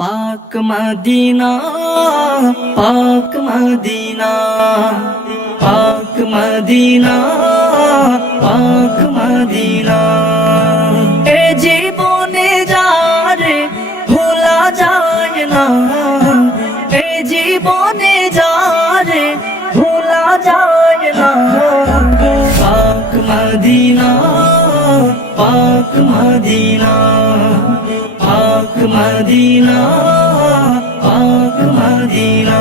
পাক মদিনা পাক মদিনা পাক মদিনা পাক মদিনা এ জীবনে যারে ভোলা যায় না এ জীবনে যারে ভোলা যায় না পাক মদিনা পাক মদিনা পাক মদিনা পাক মদিনা।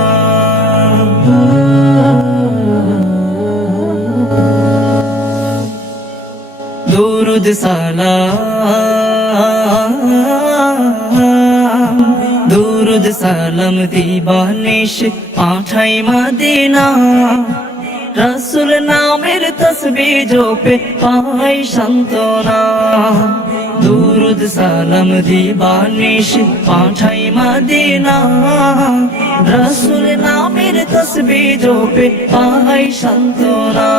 দুরুদ সালাম দুরুদ সালাম দিবানিশ পাঠাই মদিনা। রসুল নামের তসবি জোপে পাই সান্তনা দুরুদ সালাম দিবানিশ পাঠাই মদিনা। রসুল নামের তসবি জোপে পাই সান্তনা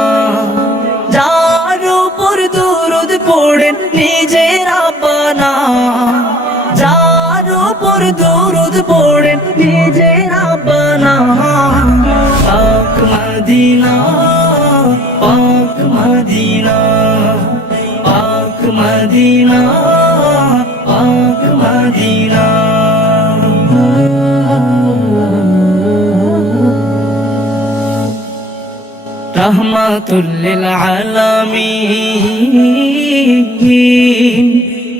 যার উপর দুরুদ পড়েন নিজের আপানা যার উপর দুরুদ পড়েন নিজের মদিনা, পাক মদিনা। রহমাতুল্লিল আলামিন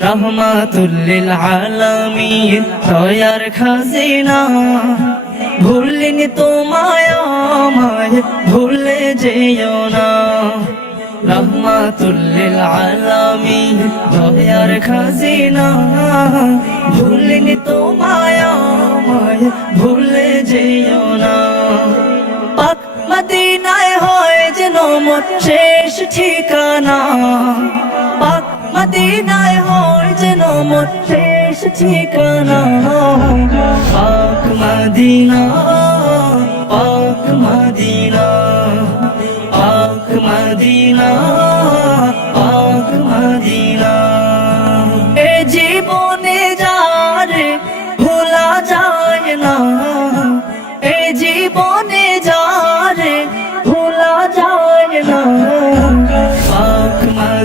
রহমাতুল্লিল আলামিন। দয়ার খাজিনা ভুললেন তোমায় আমায়, ভুলে যেও না। রহমাতুল্লিল আলামিন। দয়ার খাজিনা ভুললেন তোমায় আমায়, ভুলে যেও না। পাক মদিনায় হয় যেন মোর শেষ ঠিকানা। পাক মদিনায় হয় যেন মোর শেষ ঠিকানা। পাক মদিনা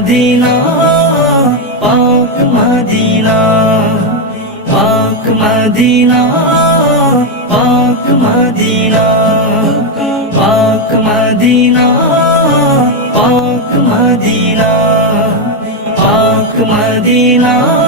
মদিনা পাক মদিনা পাক মদিনা পাক মদিনা পাক মদিনা পাক মদিনা পাক মদিনা।